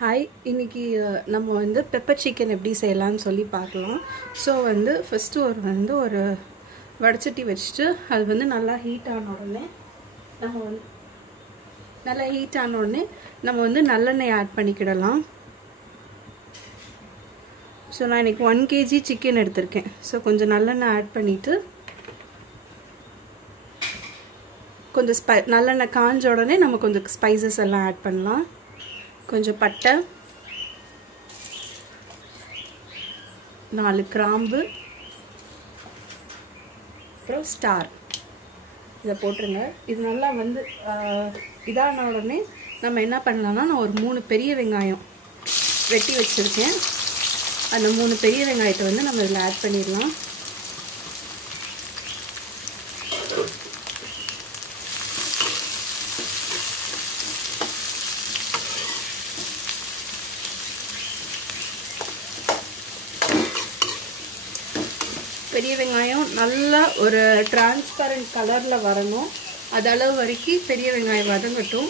Hi, இன்னைக்கு நம்ம வந்து பெப்பர் சிக்கன் எப்படி செய்யலாம்னு சொல்லி பார்க்கலாம். ஸோ வந்து ஃபஸ்ட்டு ஒரு வடச்சட்டி வச்சுட்டு அது வந்து நல்லா ஹீட் ஆன உடனே நம்ம வந்து நல்லெண்ணெய் ஆட் பண்ணிக்கிடலாம். ஸோ நான் இன்னைக்கு 1 kg சிக்கன் எடுத்திருக்கேன். ஸோ கொஞ்சம் நல்லெண்ணெய் ஆட் பண்ணிவிட்டு கொஞ்சம் நல்லெண்ணெய் காஞ்ச உடனே நம்ம கொஞ்சம் ஸ்பைசஸ் எல்லாம் ஆட் பண்ணலாம். கொஞ்சம் பட்டை, 4 கிராம்பு, அப்புறம் ஸ்டார் இதை போட்டுருங்க. இது நல்லா வந்து இதான உடனே நம்ம என்ன பண்ணலாம்னா, நான் ஒரு 3 பெரிய வெங்காயம் வெட்டி வச்சுருக்கேன். அந்த 3 பெரிய வெங்காயத்தை வந்து நம்ம இதில் ஆட் பண்ணிடலாம். பெரிய வெங்காயம் நல்லா ஒரு டிரான்ஸ்பரண்ட் கலரில் வரணும். அது அளவு வரைக்கும் பெரிய வெங்காயம் வதங்கட்டும்.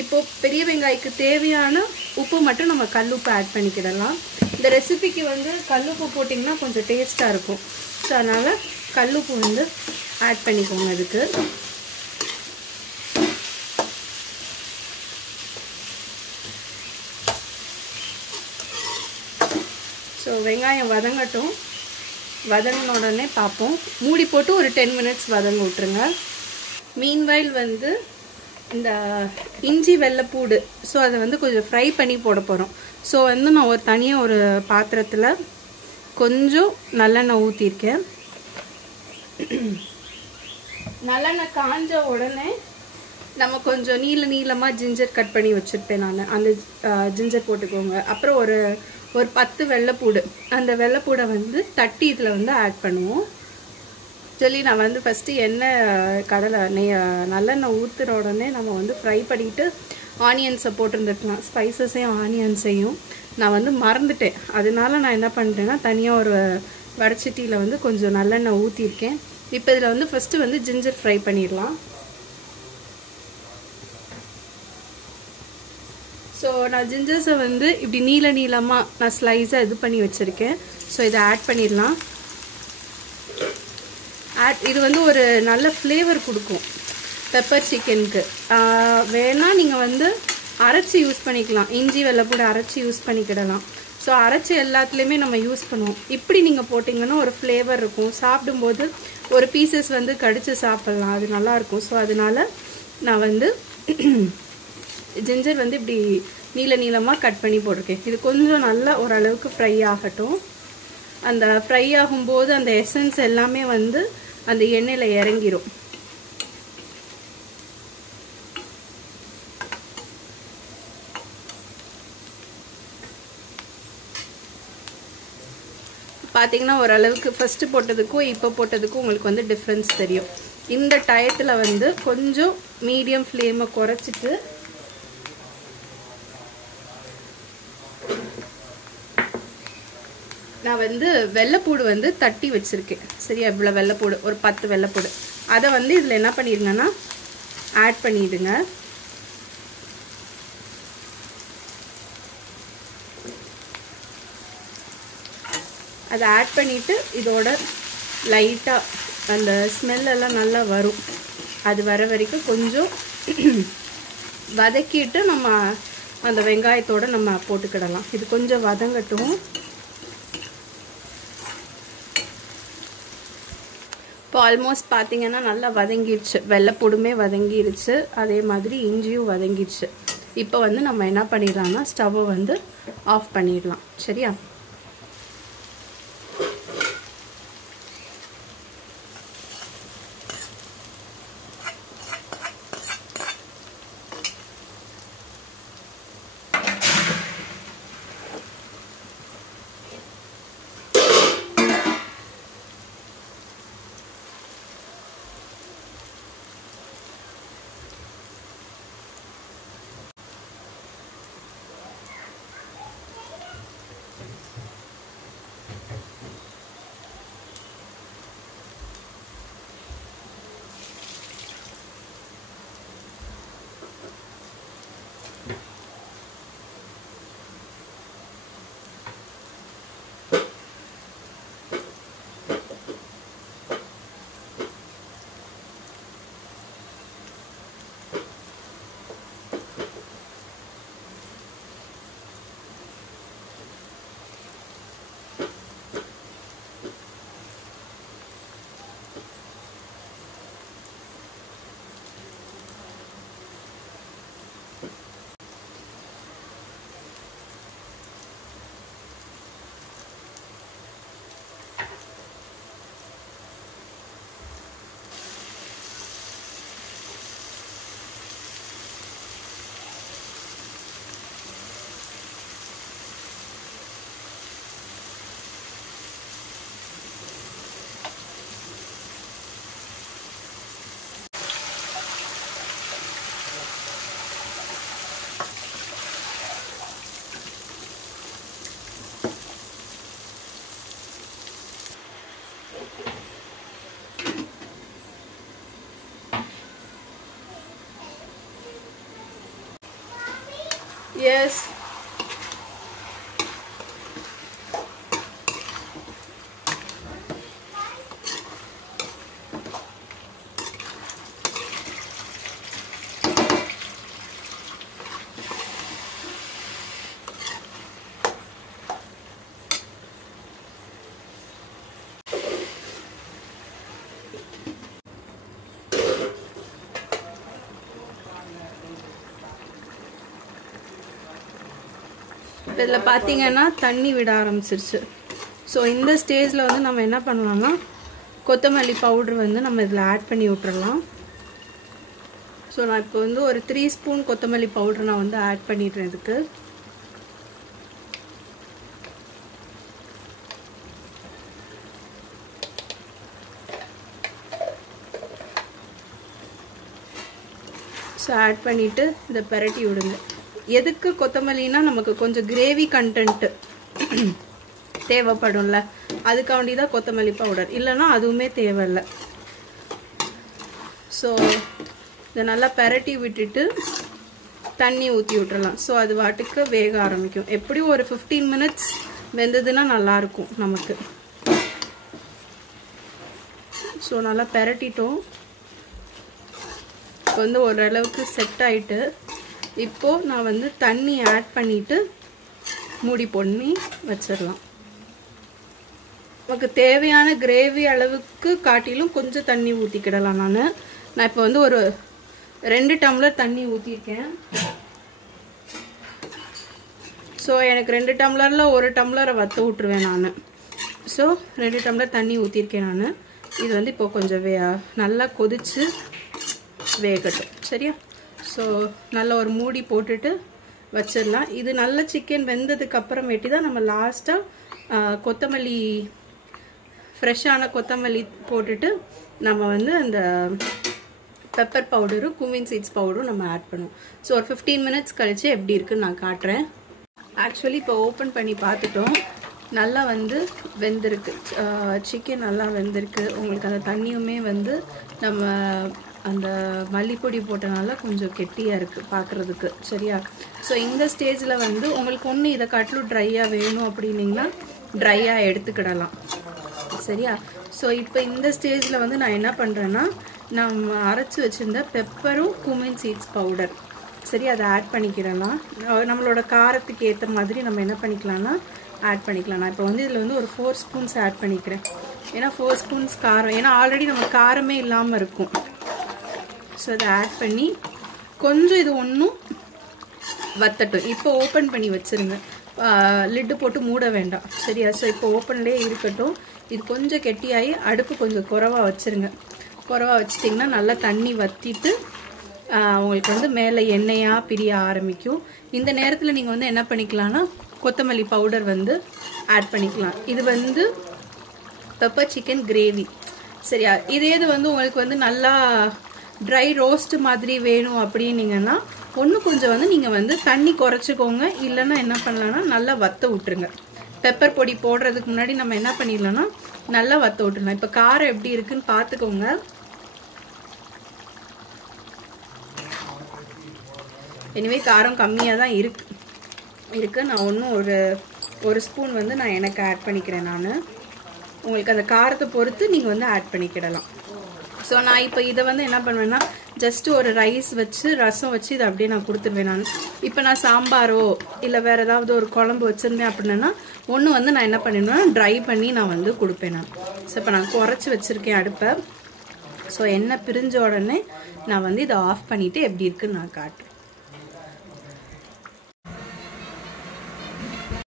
இப்போது பெரிய வெங்காயத்துக்கு தேவையான உப்பு மட்டும் நம்ம கல்லுப்பு ஆட் பண்ணிக்கிடலாம். இந்த ரெசிபிக்கு வந்து கல்லுப்பு போட்டிங்கன்னா கொஞ்சம் டேஸ்ட்டாக இருக்கும். ஸோ அதனால் கல்லுப்பு வந்து ஆட் பண்ணிக்கோங்க அதுக்கு. ஸோ வெங்காயம் வதங்கட்டும். வதங்கின உடனே பார்ப்போம். மூடி போட்டு ஒரு 10 minutes வதங்க விட்டுருங்க. மீன்வைல் வந்து இந்த இஞ்சி வெள்ளைப்பூடு, ஸோ அதை வந்து கொஞ்சம் ஃப்ரை பண்ணி போட போகிறோம். ஸோ வந்து நான் தனியாக ஒரு பாத்திரத்தில் கொஞ்சம் நல்லெண்ணெய் ஊற்றிருக்கேன். நல்லெண்ணெய் காஞ்ச உடனே நம்ம கொஞ்சம் நீளமாக ஜிஞ்சர் கட் பண்ணி வச்சுருப்பேன் நான். அந்த ஜிஞ்சர் போட்டுக்கோங்க. அப்புறம் ஒரு 10 வெள்ளைப்பூடு, அந்த வெள்ளைப்பூடை வந்து தட்டி இதில் வந்து ஆட் பண்ணுவோம். சொல்லி நான் வந்து ஃபஸ்ட்டு நல்லெண்ணெய் ஊற்றுற உடனே நம்ம வந்து ஃப்ரை பண்ணிவிட்டு ஆனியன்ஸை போட்டுருந்துருக்கலாம். ஸ்பைசஸையும் ஆனியன்ஸையும் நான் வந்து மறந்துட்டேன். அதனால நான் என்ன பண்ணுறேன்னா, தனியாக ஒரு வடச்சட்டியில் வந்து கொஞ்சம் நல்லெண்ணெய் ஊற்றிருக்கேன். இப்போ இதில் வந்து ஃபஸ்ட்டு வந்து ஜிஞ்சர் ஃப்ரை பண்ணிடலாம். ஸோ நான் ஜிஞ்சர்ஸை வந்து இப்படி நீளமாக நான் ஸ்லைஸாக இது பண்ணி வச்சுருக்கேன். ஸோ இதை ஆட் பண்ணிடலாம். இது வந்து ஒரு நல்ல ஃப்ளேவர் கொடுக்கும் பெப்பர் சிக்கனுக்கு. வேணால் நீங்கள் வந்து அரைச்சி யூஸ் பண்ணிக்கலாம். இஞ்சி வெள்ளைப்பூடு அரைச்சி யூஸ் பண்ணிக்கிடலாம். ஸோ அரைச்சி எல்லாத்துலேயுமே நம்ம யூஸ் பண்ணுவோம். இப்படி நீங்கள் போட்டிங்கன்னா ஒரு ஃப்ளேவர் இருக்கும். சாப்பிடும்போது ஒரு பீசஸ் வந்து கடித்து சாப்பிட்லாம். அது நல்லாயிருக்கும். ஸோ அதனால் நான் வந்து ஜிஞ்சர் வந்து இப்படி நீளமாக கட் பண்ணி போட்டிருக்கேன். இது கொஞ்சம் நல்லா ஓரளவுக்கு ஃப்ரை ஆகட்டும். அந்த ஃப்ரை ஆகும்போது அந்த எசன்ஸ் எல்லாமே வந்து அந்த எண்ணெயில் இறங்கிரும். பார்த்தீங்கன்னா ஓரளவுக்கு ஃபஸ்ட்டு போட்டதுக்கும் இப்போ போட்டதுக்கும் உங்களுக்கு வந்து டிஃப்ரென்ஸ் தெரியும். இந்த டயத்தில் வந்து கொஞ்சம் மீடியம் ஃப்ளேமை குறைச்சிட்டு நான் வந்து வெள்ளைப்பூடு வந்து தட்டி வச்சுருக்கேன். சரியா, இவ்வளோ வெள்ளைப்பூடு, ஒரு 10 வெள்ளைப்பூடு, அதை வந்து இதில் என்ன பண்ணிடுங்கன்னா ஆட் பண்ணிடுங்க. அதை ஆட் பண்ணிவிட்டு இதோட லைட்டாக அந்த ஸ்மெல்லெல்லாம் நல்லா வரும். அது வர வரைக்கும் கொஞ்சம் வதக்கிட்டு நம்ம அந்த வெங்காயத்தோடு நம்ம போட்டுக்கிடலாம். இது கொஞ்சம் வதங்கட்டும். இப்போ ஆல்மோஸ்ட் பார்த்தீங்கன்னா நல்லா வதங்கிடுச்சு. வெள்ளைப்பூடுமே வதங்கிடுச்சு, அதே மாதிரி இஞ்சியும் வதங்கிடுச்சு. இப்போ வந்து நம்ம என்ன பண்ணிடலாம்னா ஸ்டவ்வை வந்து ஆஃப் பண்ணிடலாம். சரியா, எஸ். இதில் பார்த்தீங்கன்னா தண்ணி விட ஆரம்பிச்சிருச்சு. ஸோ இந்த ஸ்டேஜில் வந்து நம்ம என்ன பண்ணலாம்னா கொத்தமல்லி பவுட்ரு வந்து நம்ம இதில் ஆட் பண்ணி விட்டுறலாம். ஸோ நான் இப்போ வந்து ஒரு 3 ஸ்பூன் கொத்தமல்லி பவுட்ரு நான் வந்து ஆட் பண்ணிடுறேன் இதுக்கு. ஸோ ஆட் பண்ணிவிட்டு இதை பெரட்டி விடுங்க. எதுக்கு கொத்தமல்லினா நமக்கு கொஞ்சம் கிரேவி கண்டென்ட்டு தேவைப்படும்ல, அதுக்காண்டி தான் கொத்தமல்லி பவுடர், இல்லைன்னா அதுவுமே தேவையில்லை. ஸோ இதை நல்லா பெரட்டி விட்டுட்டு தண்ணி ஊற்றி விட்டுறலாம். ஸோ அது வாட்டுக்கு வேக ஆரம்பிக்கும். எப்படியும் ஒரு 15 மினிட்ஸ் வெந்ததுன்னா நல்லாயிருக்கும் நமக்கு. ஸோ நல்லா பெரட்டிட்டோம். இப்போ வந்து ஓரளவுக்கு செட் ஆகிட்டு இப்போது நான் வந்து தண்ணி ஆட் பண்ணிவிட்டு மூடி பண்ணி வச்சிடலாம். நமக்கு தேவையான கிரேவி அளவுக்கு காட்டிலும் கொஞ்சம் தண்ணி ஊற்றிக்கிடலாம். நான் இப்போ வந்து ஒரு 2 டம்ளர் தண்ணி ஊற்றிருக்கேன். ஸோ எனக்கு 2 டம்ளரில் 1 டம்ளரை வற்ற விட்டுருவேன் நான். ஸோ 2 டம்ளர் தண்ணி ஊற்றிருக்கேன் நான். இது வந்து இப்போ கொஞ்சம் நல்லா கொதிச்சு வேகட்டும். சரியா? ஸோ நல்ல ஒரு மூடி போட்டுட்டு வச்சிடலாம். இது நல்ல சிக்கன் வெந்ததுக்கு அப்புறமேட்டி தான் நம்ம லாஸ்ட்டாக கொத்தமல்லி, ஃப்ரெஷ்ஷான கொத்தமல்லி போட்டுட்டு நம்ம வந்து அந்த பெப்பர் பவுடரும் குமின் சீட்ஸ் பவுடரும் நம்ம ஆட் பண்ணுவோம். ஸோ ஒரு 15 மினிட்ஸ் கழிச்சு எப்படி இருக்குன்னு நான் காட்டுறேன். ஆக்சுவலி இப்போ ஓப்பன் பண்ணி பார்த்துட்டோம். நல்லா வந்து வெந்திருக்கு, சிக்கன் நல்லா வெந்திருக்கு. உங்களுக்கு அந்த தண்ணியுமே வந்து நம்ம அந்த மல்லிப்பொடி போட்டனால கொஞ்சம் கெட்டியாக இருக்குது பார்க்குறதுக்கு. சரியா? ஸோ இந்த ஸ்டேஜில் வந்து உங்களுக்கு ஒன்று இதை காட்டிலும் ட்ரையாக வேணும் அப்படின்னிங்கன்னா ட்ரையாக எடுத்துக்கிடலாம். சரியா? ஸோ இப்போ இந்த ஸ்டேஜில் வந்து நான் என்ன பண்ணுறேன்னா நம்ம அரைச்சி வச்சுருந்த பெப்பரும் குமின் சீட்ஸ் பவுடர், சரி, அதை ஆட் பண்ணிக்கிடலாம். நம்மளோட காரத்துக்கு ஏற்ற மாதிரி நம்ம என்ன பண்ணிக்கலாம்னா ஆட் பண்ணிக்கலாம். நான் இப்போ வந்து இதில் வந்து ஒரு 4 ஸ்பூன்ஸ் ஆட் பண்ணிக்கிறேன். ஏன்னா 4 ஸ்பூன்ஸ் காரம், ஏன்னா ஆல்ரெடி நம்ம காரமே இல்லாமல் இருக்கும். ஸோ அதை ஆட் பண்ணி கொஞ்சம் இது ஒன்றும் வத்தட்டும். இப்போ ஓப்பன் பண்ணி வச்சுருங்க, லிட்டு போட்டு மூட வேண்டாம். சரியா? ஸோ இப்போ ஓப்பன்லேயே இருக்கட்டும். இது கொஞ்சம் கெட்டியாகி அடுப்பு கொஞ்சம் குறைவாக வச்சுருங்க. குறைவாக வச்சிட்டிங்கன்னா நல்லா தண்ணி வற்றிட்டு உங்களுக்கு வந்து மேலே எண்ணெயாக பிரிய ஆரம்பிக்கும். இந்த நேரத்தில் நீங்கள் வந்து என்ன பண்ணிக்கலாம்னா கொத்தமல்லி பவுடர் வந்து ஆட் பண்ணிக்கலாம். இது வந்து பெப்பர் சிக்கன் கிரேவி. சரியா? இதே இது வந்து உங்களுக்கு வந்து நல்லா ட்ரை ரோஸ்ட் மாதிரி வேணும் அப்படின்னீங்கன்னா ஒன்று கொஞ்சம் வந்து நீங்கள் வந்து தண்ணி குறைச்சிக்கோங்க. இல்லைன்னா என்ன பண்ணலான்னா நல்லா வற்ற விட்டுருங்க. பெப்பர் பொடி போடுறதுக்கு முன்னாடி நம்ம என்ன பண்ணிடலாம்னா நல்லா வற்ற விட்டுருலாம். இப்போ காரம் எப்படி இருக்குன்னு பார்த்துக்கோங்க. எனிவே காரம் கம்மியாக தான் இருக்கு. நான் ஒன்றும் ஒரு ஸ்பூன் வந்து நான் எனக்கு ஆட் பண்ணிக்கிறேன். நான் உங்களுக்கு அந்த காரத்தை பொறுத்து நீங்கள் வந்து ஆட் பண்ணிக்கிடலாம். ஸோ நான் இப்போ இதை வந்து என்ன பண்ணுவேன்னா ஜஸ்ட்டு ஒரு ரைஸ் வச்சு ரசம் வச்சு இதை அப்படியே நான் கொடுத்துருவேன். நான் இப்போ நான் சாம்பாரோ இல்லை வேறு ஏதாவது ஒரு குழம்பு வச்சுருந்தேன் அப்படின்னா ஒன்று வந்து நான் என்ன பண்ணிடுவேன்னா ட்ரை பண்ணி நான் வந்து கொடுப்பேன் நான். ஸோ இப்போ நான் குறைச்சி வச்சுருக்கேன் அடுப்பை. ஸோ எண்ணெய் பிரிஞ்ச உடனே நான் வந்து இதை ஆஃப் பண்ணிவிட்டு எப்படி இருக்குன்னு நான் காட்டுறேன்.